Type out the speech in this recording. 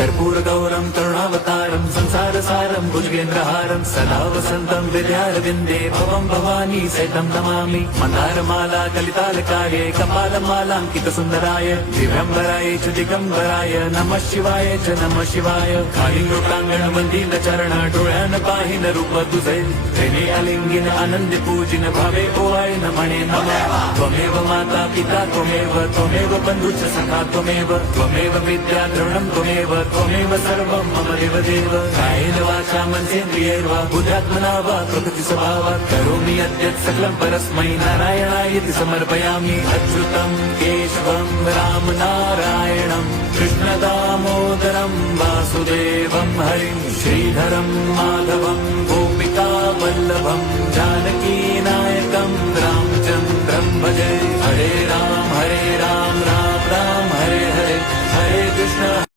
कर्पूर गौरम करुणावतारम संसार सारम भुजगेंद्रहारम सदा वसंतम विद्यारविंदे भवम भवानी सहितं नमामि मंदारमाला कलितालकाये कपालमालांकित सुंदराय दिव्यंबराय च दिगंबराय नमः शिवाय च नमः शिवाय खाली लोटांगण वंदीन चरण डोळ्यान पाहिन रूप तुझे प्रेमे अलिंगिन आनंद पूजिन भावे ओवाय न म्हणे नमः त्वमेव माता पिता त्वमेव बंधुच सखा त्वमेव विद्या द्रवणं त्वमेव सर्वं मम देव कायेन वाचा मनसेन्द्रियैर्वा बुद्ध्यात्मना वा प्रकृति स्वभावात् करोमि यद्यत् सकलं परस्मै नारायणायति समर्पयामि अच्युतं केशवं राम नारायणं कृष्णदामोदरं वासुदेवं हरिं श्रीधरं माधवं गोपिका वल्लभं जानकी नायकं रामचन्द्रं भजे हरे राम राम राम हरे हरे हरे कृष्ण